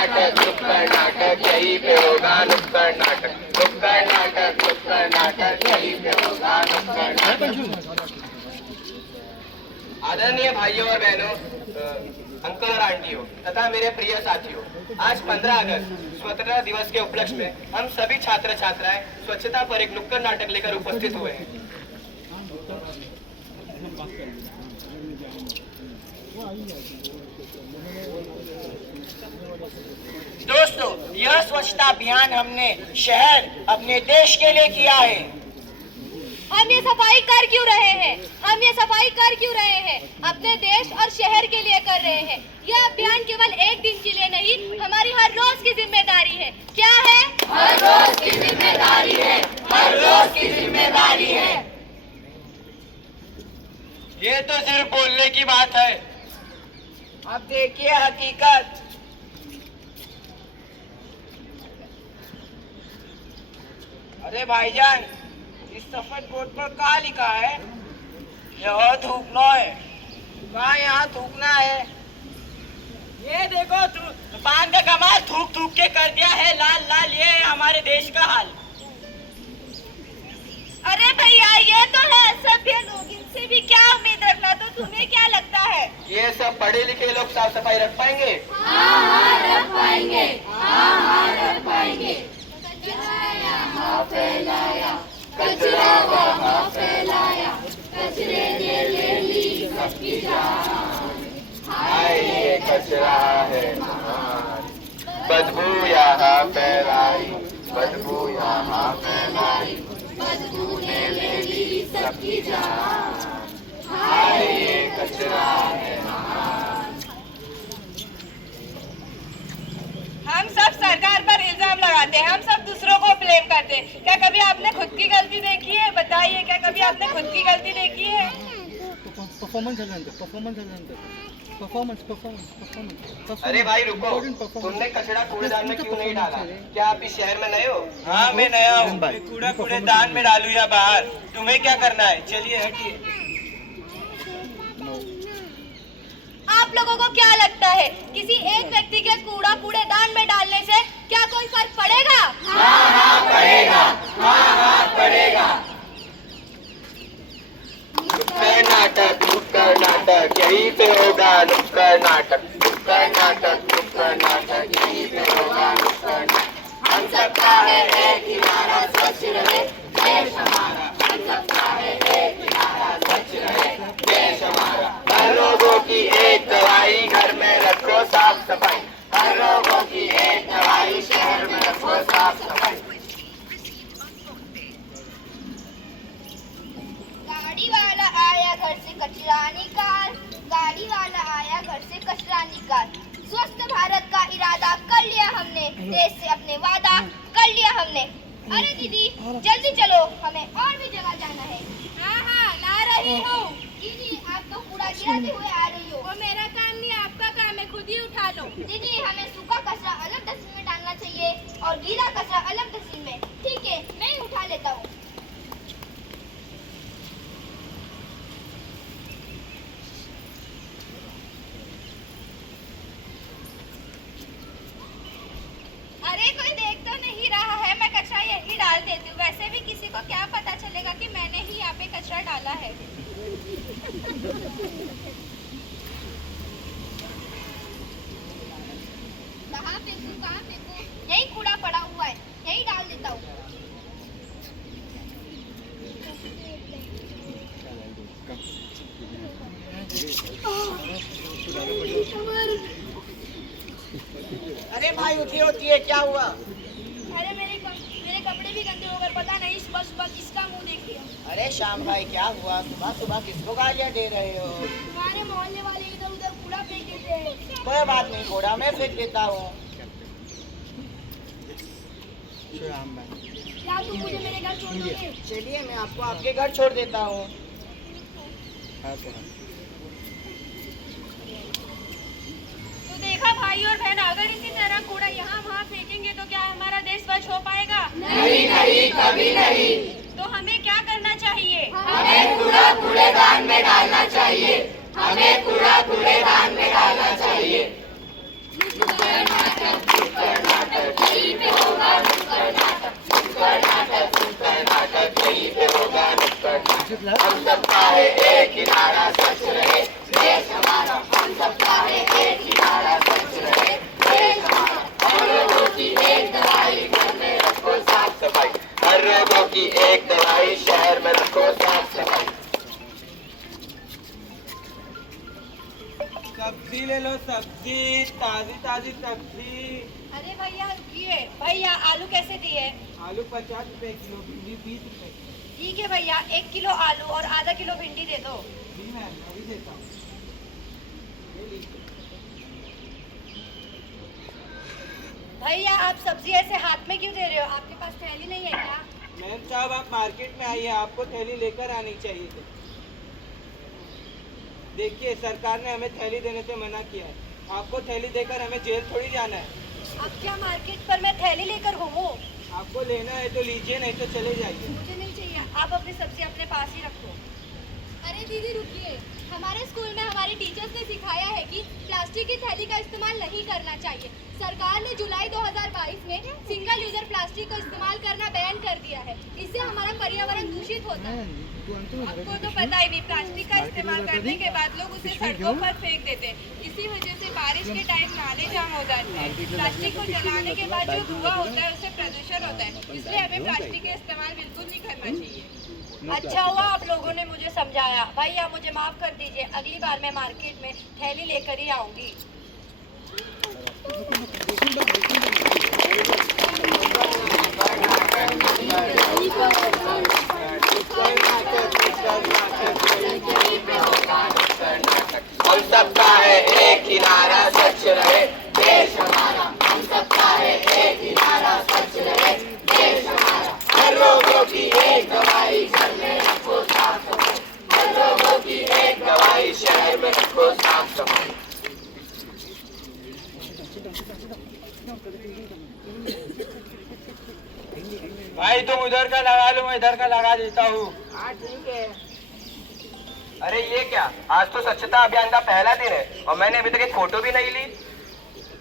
नुक्कड़ नाटक यहीं पे होगा, नुक्कड़ नाटक, नुक्कड़ नाटक, नुक्कड़ नाटक यहीं पे होगा, नुक्कड़ नाटक। आदरणीय भाइयों और बहनों, अंकल और आंटियों तथा मेरे प्रिय साथियों, आज 15 अगस्त स्वतंत्रता दिवस के उपलक्ष्य में हम सभी छात्र छात्राएं स्वच्छता पर एक नुक्कड़ नाटक लेकर उपस्थित हुए हैं। दोस्तों, यह स्वच्छता अभियान हमने शहर अपने देश के लिए किया है। हम ये सफाई कर क्यों रहे हैं? हम ये सफाई कर क्यों रहे हैं? अपने देश और शहर के लिए कर रहे हैं। यह अभियान केवल एक दिन के लिए नहीं, हमारी हर रोज की जिम्मेदारी है। क्या है? हर रोज की जिम्मेदारी है, हर रोज की जिम्मेदारी है। ये तो सिर्फ बोलने की बात है, अब देखिए हकीकत। अरे भाईजान, इस सफेद बोर्ड पर क्या लिखा है? यह थूकना है। कहाँ यहाँ थूकना है? ये देखो, पान का कमाल थूक थूक के कर दिया है लाल लाल। ये है हमारे देश का हाल। अरे भैया, ये तो है सभ्य लोग, इनसे भी क्या उम्मीद रखना। तो तुम्हें क्या लगता है, ये सब पढ़े लिखे लोग साफ सफाई रख पाएंगे? हाँ रख पाएंगे, हाँ रख पाएंगे। कचरा यहाँ फैलाया, कचरा वहाँ फैलाया, कचरे ने ले ली सबकी जान। हाय ये कचरा है महान, बदबू यहाँ फैलाई, बदबू यहाँ फैलाई, बदबू ने ले ली सबकी जान। हाय ये कचरा है। हम सब सरकार पर इल्जाम लगाते हैं, हम सब दूसरों को ब्लेम करते हैं। क्या कभी आपने खुद की गलती देखी है? बताइए, क्या कभी आपने खुद की गलती देखी है? परफॉर्मेंस। अरे भाई रुको, तुमने कचरा कूड़ेदान में क्यों नहीं डाला? क्या आप इस शहर में नए हो? हाँ, मैं नया हूँ। मैं कूड़ा कूड़ेदान में डालूं या बाहर, तुम्हें क्या करना है? चलिए हटिए। आप लोगों को क्या लगता है, किसी एक व्यक्ति के कूड़ा कूड़ेदान में डालने से क्या कोई फर्क पड़ेगा? हाँ पड़ेगा, हाँ पड़ेगा। नुक्कड़ नाटक, नुक्कड़ नाटक यहीं पे होगा, नुक्कड़ नाटक, नुक्कड़ नाटक, नुक्कड़ नाटक यहीं पे होगा, नुक्कड़ नाटक। हम सबका है एक किनारा, स्वच्छ रहे देश हमारा। हम सबका है एक किनारा, स्वच्छ रहे देश हमारा। हर लोगों की एक दवाई, घर में रखो साफ सफाई। हर लोगों की एक दवाई, शहर में रखो साफ सफाई। गाड़ी वाला आया घर से कचरा निकाल, गाड़ी वाला आया घर से कचरा निकाल। स्वस्थ भारत का इरादा कर लिया हमने, देश से अपने वादा कर लिया हमने। अरे दीदी, जल्दी चलो, हमें और भी जगह जाना है। हाँ, ला रही हूँ। दीदी, आप तो कूड़ा गिराते हुए आ रही हो। वो मेरा काम नहीं, आपका काम है, खुद ही उठा लो। दीदी, हमें सूखा कचरा अलग डस्टबिन में डालना चाहिए और गीला कचरा अलग डस्टबिन में। ठीक है, मैं ही उठा लेता हूँ। अरे कोई देख तो नहीं रहा है, मैं कचरा यही डाल देती हूँ। वैसे भी किसी को क्या पता चलेगा कि मैंने ही यहाँ पे कचरा डाला है। कहाँ फेंकूं? यही कूड़ा पड़ा हुआ है, यही डाल देता हूँ। अरे भाई, उठिए, क्या हुआ? अरे मेरे कपड़े भी गंदे हो गए, पता नहीं सुबह सुबह किसका मुंह देख लिया। अरे श्याम भाई, क्या हुआ? सुबह सुबह किसको गालियाँ दे रहे हो? हमारे मोहल्ले वाले इधर उधर कूड़ा फेंक देते हैं। कोई बात नहीं, कूड़ा मैं फेंक देता हूँ। क्या तुम मुझे मेरे घर छोड़ दोगे? चलिए, मैं आपको आपके घर छोड़ देता हूँ। तो देखा भाई और बहन, अगर इसी तरह कूड़ा यहाँ वहाँ फेंकेंगे तो क्या हमारा देश स्वच्छ हो पाएगा? नहीं, कभी नहीं। तो हमें क्या करना चाहिए? हमें कूड़ा कूड़ेदान में डालना चाहिए, हमें कूड़ा कूड़ेदान में डालना चाहिए। नुक्कड़ नाटक हम सबका है एक ही नारा स्वच्छ रहे देश हमारा, हम सबका है एक ही नारा स्वच्छ रहे देश हमारा। हर रोगों की एक दवाई, घर में रखो साफ सफाई, हर रोगों की एक दवाई, शहर में रखो साफ सफाई। सब्जी ले लो, सब्जी, ताजी ताजी सब्जी। अरे भैया रुकिए, भैया आलू कैसे दिए? आलू 50 रुपए किलो, भिंडी 20 रुपए। ठीक है भैया, 1 किलो आलू और आधा किलो भिंडी दे दो। जी मैम, अभी देता हूँ। ये लीजिए। भैया आप सब्जी ऐसे हाथ में क्यों दे रहे हो? आपके पास थैली नहीं है क्या? मैम साहब, आप मार्केट में आइए, आपको थैली लेकर आनी चाहिए थी। देखिए, सरकार ने हमें थैली देने से मना किया है। आपको थैली देकर हमें जेल थोड़ी जाना है। अब क्या मार्केट पर मैं थैली लेकर घूमूं? आपको लेना है तो लीजिए, नहीं तो चले जाइए। मुझे नहीं चाहिए, आप अपनी सब्जी अपने पास ही रखो। अरे दीदी रुकिए, हमारे स्कूल में हमारे टीचर्स ने सिखाया है कि प्लास्टिक की थैली का इस्तेमाल नहीं करना चाहिए। सरकार ने जुलाई 2022 में सिंगल यूजर प्लास्टिक का इस्तेमाल करना बैन कर दिया है। इससे हमारा पर्यावरण दूषित होता है। आपको तो पता ही नहीं, प्लास्टिक का इस्तेमाल करने के बाद लोग उसे सड़कों पर फेंक देते हैं। इसी वजह से बारिश के टाइम नाले जाम हो जाते हैं। प्लास्टिक को जलाने के बाद जो धुआं होता है उससे प्रदूषण होता है। इसलिए हमें प्लास्टिक का इस्तेमाल बिल्कुल नहीं करना चाहिए। अच्छा हुआ आप लोगों ने मुझे समझाया। भैया मुझे माफ कर दीजिए, अगली बार मैं मार्केट में थैली लेकर ही आऊंगी। हम सबका है एक ही नारा स्वच्छ रहे देश हमारा, हम सबका है एक ही नारा स्वच्छ रहे देश हमारा। हर रोगों की एक दवाई, घर में रखो साफ सफाई, हर रोगों की एक दवाई, शहर में रखो साफ सफाई। भाई तुम उधर का लगा लो, मैं इधर का लगा देता हूँ। हाँ ठीक है। अरे ये क्या, आज तो स्वच्छता अभियान का पहला दिन है और मैंने अभी तक एक फोटो भी नहीं ली।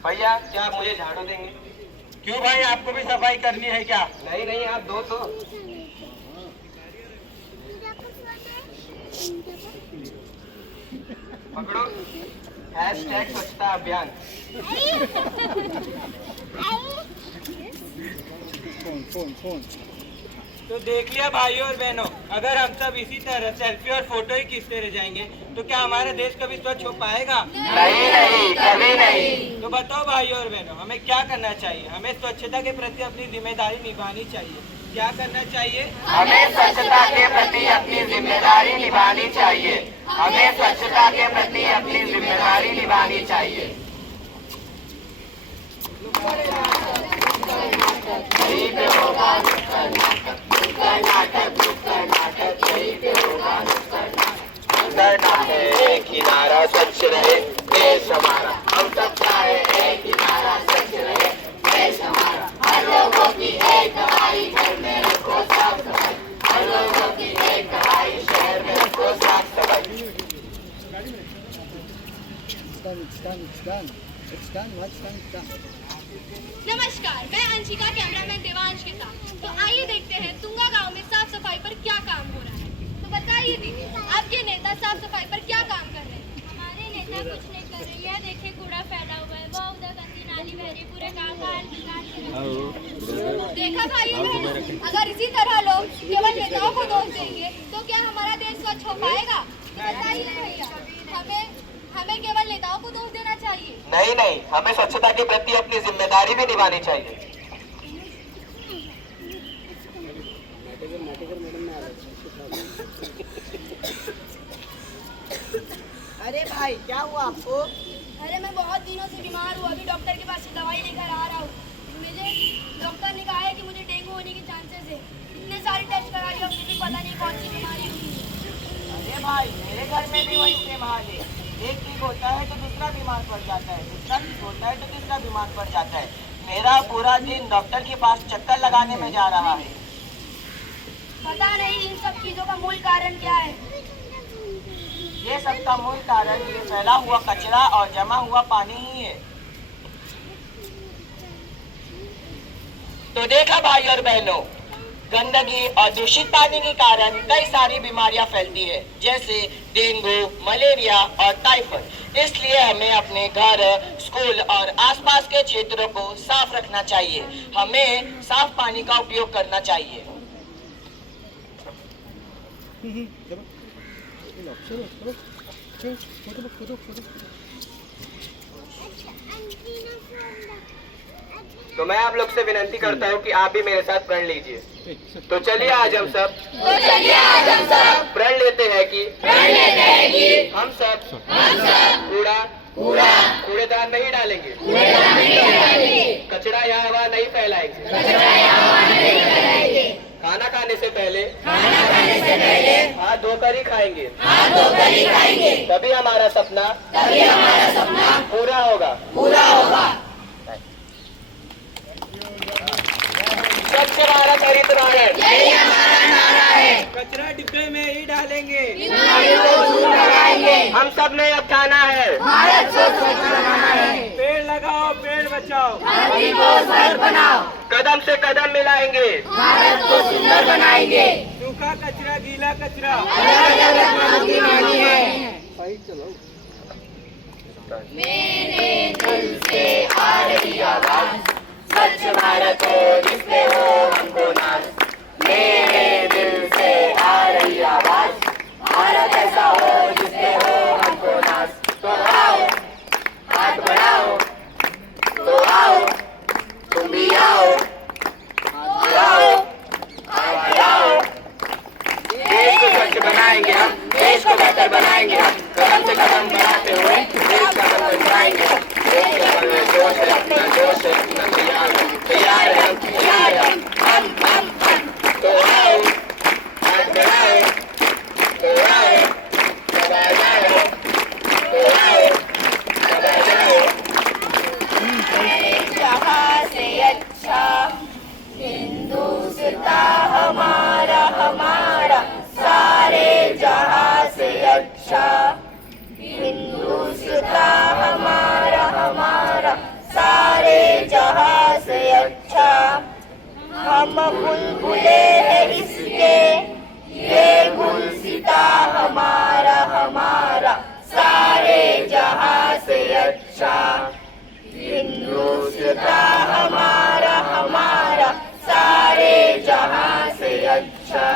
भैया क्या आप मुझे झाड़ू देंगे? क्यों भाई, आपको भी सफाई करनी है क्या? नहीं नहीं, आप दो तो। पकड़ो, हैशटैग स्वच्छता अभियान। तो देख लिया भाइयों और बहनों, अगर हम सब इसी तरह सेल्फी और फोटो ही खींचते रह जाएंगे तो क्या हमारा देश कभी स्वच्छ हो पाएगा? नहीं नहीं, कभी नहीं। तो बताओ भाइयों और बहनों, हमें क्या करना चाहिए? हमें स्वच्छता के प्रति अपनी जिम्मेदारी निभानी चाहिए। क्या करना चाहिए? हमें स्वच्छता के प्रति अपनी जिम्मेदारी निभानी चाहिए। हमें स्वच्छता के प्रति अपनी जिम्मेदारी निभानी चाहिए। यहीं पे होगा नुक्कड़ नाटक, नुक्कड़ नाटक, नुक्कड़ नाटक, यहीं पे होगा नुक्कड़ नाटक। नुक्कड़ नाटक, एक ही नारा स्वच्छ रहे देश हमारा। हम सबका है एक ही नारा स्वच्छ रहे देश हमारा। हर रोगों की एक दवाई, घर में रखो साफ सफाई, हर रोगों की एक दवाई, शहर में रखो साफ सफाई। नमस्कार, मैं अंशिका, कैमरामैन देवांश के साथ। तो आइए देखते हैं तुंगा गांव में साफ सफाई पर क्या काम हो रहा है। तो बताइए दीदी, आपके नेता साफ सफाई पर क्या काम कर रहे हैं? हमारे नेता कुछ नहीं कर रहे। यह देखिए कूड़ा फैला हुआ है, वो उधर गंदी नाली बह रही, पूरे गाँव का हाल बिगाड़ के रखा है। देखा भाइयों बहनों, अगर इसी तरह लोग केवल नेताओं को दोष देंगे तो क्या हमारा देश स्वच्छ हो पाएगा? तो बताइए भैया, हमें केवल नेताओं को दोष देना चाहिए? नहीं नहीं, हमें स्वच्छता के प्रति अपनी जिम्मेदारी भी निभानी चाहिए। अरे भाई क्या हुआ आपको? अरे मैं बहुत दिनों से बीमार हूँ, अभी डॉक्टर के पास से दवाई लेकर आ रहा हूँ। मुझे डॉक्टर ने कहा है कि मुझे डेंगू होने के चांसेस है। इतने सारे टेस्ट करा लिया, फिर भी पता नहीं कौन सी बीमारी हुई है। अरे भाई, मेरे घर में भी वही सेम हाल है। एक ठीक होता है तो दूसरा बीमार पड़ जाता है, दूसरा ठीक होता है तो तीसरा बीमार पड़ जाता है। मेरा पूरा दिन डॉक्टर के पास चक्कर लगाने में जा रहा है। पता नहीं इन सब चीजों का मूल कारण क्या है। ये सब का मूल कारण ये फैला हुआ कचरा और जमा हुआ पानी ही है। तो देखा भाई और बहनों, गंदगी और दूषित पानी के कारण कई सारी बीमारियां फैलती है, जैसे डेंगू, मलेरिया और टाइफाइड। इसलिए हमें अपने घर, स्कूल और आसपास के क्षेत्रों को साफ रखना चाहिए। हमें साफ पानी का उपयोग करना चाहिए। तो मैं आप लोग से विनती करता हूँ कि आप भी मेरे साथ प्रण लीजिए। तो चलिए आज हम सब प्रण लेते हैं कि हम सब कूड़ेदान नहीं डालेंगे, कचरा यहाँ वहाँ नहीं फैलाएंगे, खाना खाने से पहले हाथ धोकर ही खाएंगे, तभी हमारा सपना पूरा होगा। स्वच्छ भारत हरित भारत, यही हमारा नारा है। कचरा डिब्बे में ही डालेंगे, हम सब ने अब ठाना है, भारत को स्वच्छ बनाना है, पेड़ लगाओ, पेड़ बचाओ, धरती को स्वर्ग बनाओ, कदम से कदम मिलाएंगे, भारत को सुंदर बनाएंगे। सूखा कचरा, गीला कचरा अलग अलग रंग की वाणी है। मेरे दिल से आ रही आवाज, स्वच्छ भारत हो जिसमें हो हमको नाज। मेरे दिल से आ रही आवाज, भारत ऐसा हो जिसमें हो हमको नाज। तो आओ, हाथ बढ़ाओ, तो आओ, तुम भी आओ, आओ, हाथ बढ़ाओ। देश को स्वच्छ बनाएंगे हम, देश को बेहतर बनाएंगे हम, कदम से कदम बढ़ाते हुए देश का हम बचाएंगे। देश के मन में जोश है, अपना जोश है, अपना तैयार है, हम। तो आओ, हाथ बढ़ाओ, तो आओ, सब आ जाओ, तो आओ, सब आ जाओ। जहाँ से अच्छा हिंदुस्तां हमारा हमारा, सारे जहाँ से अच्छा हिंदुस्तां हमारा हमारा, सारे जहाँ से अच्छा। हम बुलबुले हैं इसके, ये गुलसिता हमारा हमारा, सारे जहाँ से अच्छा हिंदुस्तां हमारा हमारा, सारे जहाँ से अच्छा।